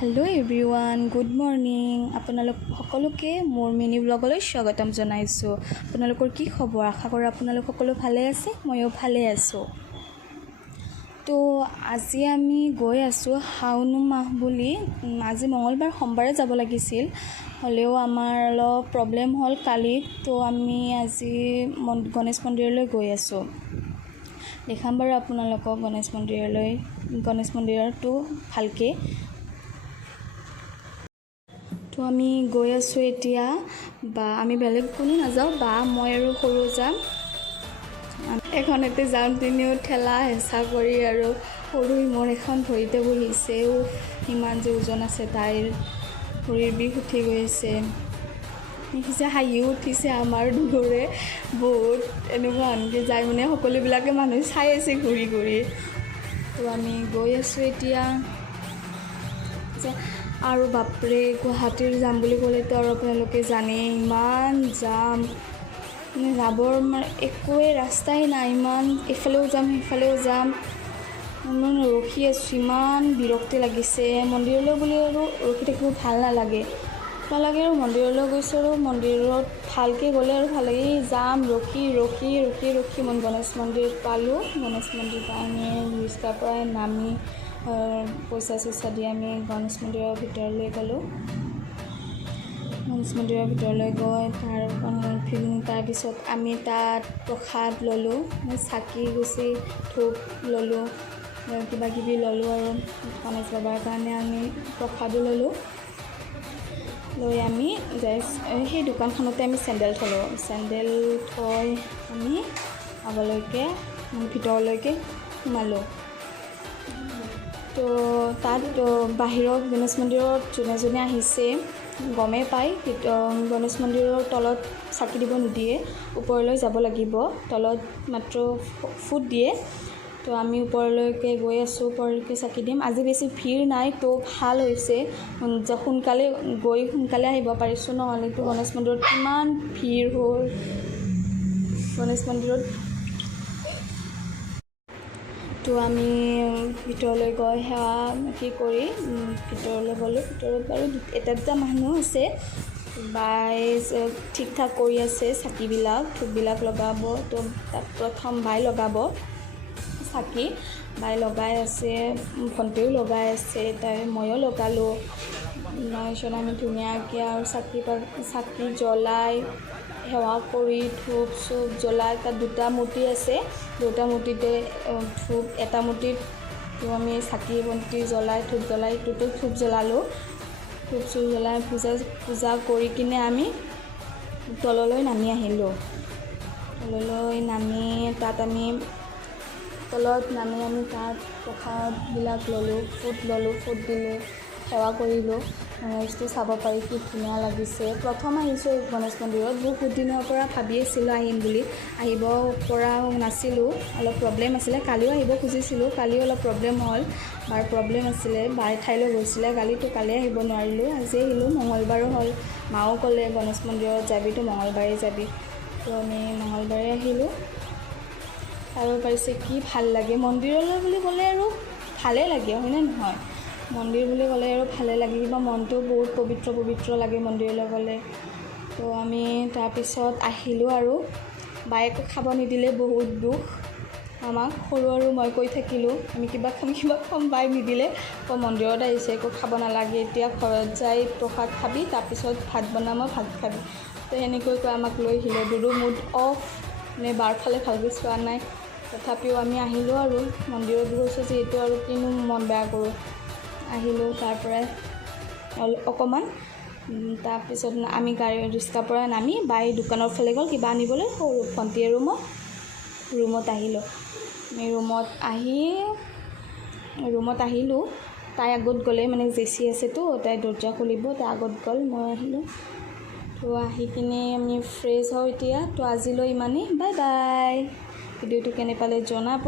Hello' everyone, good morning. আপোনালোক সকলোকে মোৰ মিনি ব্লগলৈ স্বাগতম জনাইছোঁ। আপোনালোকৰ কি খবৰ? আশা কৰোঁ আপোনালোক সকলো ভালে আছে, ময়ো ভালে আছোঁ। তো আজি আমি গৈ আছোঁ শাওণ মাহ বুলি। আজি মঙলবাৰ, সোমবাৰে যাব লাগিছিল, হ'লেও আমাৰ অলপ প্ৰব্লেম হ'ল কালি। তো আমি আজি গণেশ মন্দিৰলৈ গৈ আছোঁ। দেখাম বাৰু আপোনালোকক গণেশ মন্দিৰটো ভালকৈ। তো আমি গৈ আছোঁ এতিয়া। আমি বেলেগ কোনো নাযাওঁ, মই আৰু সৰু যাম। এখনতে যাম, তিনিও ঠেলা হেঁচা কৰি, আৰু সৰু মোৰ এখন ভৰিতে বহিছে। ইমান যে ওজন আছে তাইৰ, ভৰিৰ বিষ উঠি গৈছে। দেখিছে, হাঁহিও উঠিছে আমাৰ দুয়োৰে বহুত। এনেকুৱা আনকি যায় মানে সকলোবিলাকে মানুহ চাই আছে ঘূৰি ঘূৰি। তো আমি গৈ আছোঁ এতিয়া। আৰু বাপৰে, গুৱাহাটীৰ যাম বুলি ক'লেতো আৰু আপোনালোকে জানেই ইমান যাম, মানে যাবৰ একোৱেই ৰাস্তাই নাই। ইমান এইফালেও যাম সেইফালেও যাম, ইমান ৰখি আছোঁ, ইমান বিৰক্তি লাগিছে। মন্দিৰলৈ বুলি আৰু ৰখি থাকিব ভাল নালাগে আৰু মন্দিৰলৈ গৈছোঁ, আৰু মন্দিৰত ভালকৈ গ'লে আৰু ভাল লাগে। যাম ৰখি ৰখি ৰখি ৰখি মই গণেশ মন্দিৰ পালোঁ। গণেশ মন্দিৰ পাই আমি ৰিক্সাৰ পৰাই নামি পইচা চইচা দি আমি গণেশ মন্দিৰৰ ভিতৰলৈ গ'লোঁ। গণেশ মন্দিৰৰ ভিতৰলৈ গৈ তাৰপিছত আমি তাত প্ৰসাদ ল'লোঁ, চাকি গুচি ধূপ ল'লোঁ, কিবাকিবি ল'লোঁ। আৰু গণেশ বাবাৰ কাৰণে আমি প্ৰসাদো ল'লোঁ। লৈ আমি সেই দোকানখনতে আমি চেণ্ডেল থ'লোঁ। চেণ্ডেল থৈ আমি আগলৈকে ভিতৰলৈকে সোমালোঁ। তো তাত বাহিৰত গণেশ মন্দিৰত যোনে যোনে আহিছে গমেই পায়, গণেশ মন্দিৰৰ তলত চাকি দিব নিদিয়ে, ওপৰলৈ যাব লাগিব। তলত মাত্ৰ ফুট দিয়ে। তো আমি ওপৰলৈকে গৈ আছোঁ, ওপৰলৈকে চাকি দিম। আজি বেছি ভিৰ নাই, তো ভাল হৈছে, সোনকালে গৈ সোনকালে আহিব পাৰিছোঁ। নহ'লেতো গণেশ মন্দিৰত কিমান ভিৰ হ'ল। গণেশ মন্দিৰত তো আমি ভিতৰলৈ গৈ সেৱা কৰি ভিতৰলৈ গ'লোঁ। ভিতৰত বাৰু এটা দুটা মানুহ আছে, বাই ঠিক ঠাক কৰি আছে চাকিবিলাক, ধূপবিলাক লগাব। তো তাত প্ৰথম বাই লগাব চাকি, বাই লগাই আছে, ভণ্টিও লগাই আছে, ময়ো লগালোঁ। আমি ধুনীয়াকৈ আৰু চাকি জ্বলাই সেৱা কৰি ধূপ চুপ জ্বলাই, তাত দুটা মূৰ্তি আছে, দুটা মূৰ্তিতে ধূপ, এটা মূৰ্তিত আমি চাকি বন্তি জ্বলাই ধূপ জ্বলাই, ইটোতো ধূপ জ্বলালোঁ। ধূপ চুপ জ্বলাই পূজা কৰি কিনে আমি তললৈ নামি আহিলোঁ। তাত আমি তাত প্ৰসাদবিলাক ল'লোঁ, ফুট দিলোঁ, সেৱা কৰিলোঁ। গণেশটো চাব পাৰি কি ধুনীয়া লাগিছে। প্ৰথম আহিছোঁ গণেশ মন্দিৰত, বহুত দিনৰ পৰা ভাবি আছিলোঁ আহিম বুলি, আহিব পৰা নাছিলোঁ, অলপ প্ৰব্লেম আছিলে। কালিও আহিব খুজিছিলোঁ, কালিও অলপ প্ৰব্লেম হ'ল, বাৰ প্ৰব্লেম আছিলে, বাৰ ঠাইলৈ গৈছিলে কালি আহিব নোৱাৰিলোঁ। আজি আহিলোঁ, মঙলবাৰো হ'ল। মাও ক'লে গণেশ মন্দিৰত যাবিতো মঙলবাৰে যাবি, তো আমি মঙলবাৰে আহিলোঁ। চাব পাৰিছে কি ভাল লাগে। মন্দিৰলৈ বুলি ক'লে আৰু ভালেই লাগে, হয়নে নহয়? মন্দিৰ বুলি ক'লে আৰু ভালেই লাগে, কিবা মনটো বহুত পবিত্ৰ লাগে মন্দিৰলৈ গ'লে। তো আমি তাৰপিছত আহিলোঁ, আৰু বায়েকো খাব নিদিলে, বহুত দুখ আমাক। সৰু আৰু মই কৈ থাকিলোঁ আমি কিবা খাম, বাই নিদিলে। মন্দিৰত আহিছে, একো খাব নালাগে, এতিয়া ঘৰত যাই প্ৰসাদ খাবি, তাৰপিছত ভাত বনাম, ভাত খাবি। তো সেনেকৈ কৈ আমাক লৈ আহিলে। দুডু মুড অফ, বাৰ ফালে ভালকৈ চোৱা নাই। তথাপিও আমি আহিলোঁ, আৰু মন্দিৰত গৈছোঁ যিহেতু আৰু কিনো মন বেয়া কৰোঁ। আহিলোঁ তাৰপৰাই অকণমান, তাৰপিছত আমি ৰিক্সাৰ পৰা নামি বাই দোকানৰ ফালে গ'ল কিবা আনিবলৈ, সৰু ভণ্টি আৰু মই ৰুমত আহিলোঁ। আমি ৰুমত আহিলোঁ। তাই আগত গ'লে, মানে জেচি আছেতো, তাই দৰ্জা খুলিব, তাই আগত গ'ল, মই আহিলোঁ। তো আহি কিনে আমি ফ্ৰেছ হওঁ এতিয়া। তো আজিলৈ ইমানেই, বাই বাই। ভিডিঅ'টো কেনে পালে জনাব।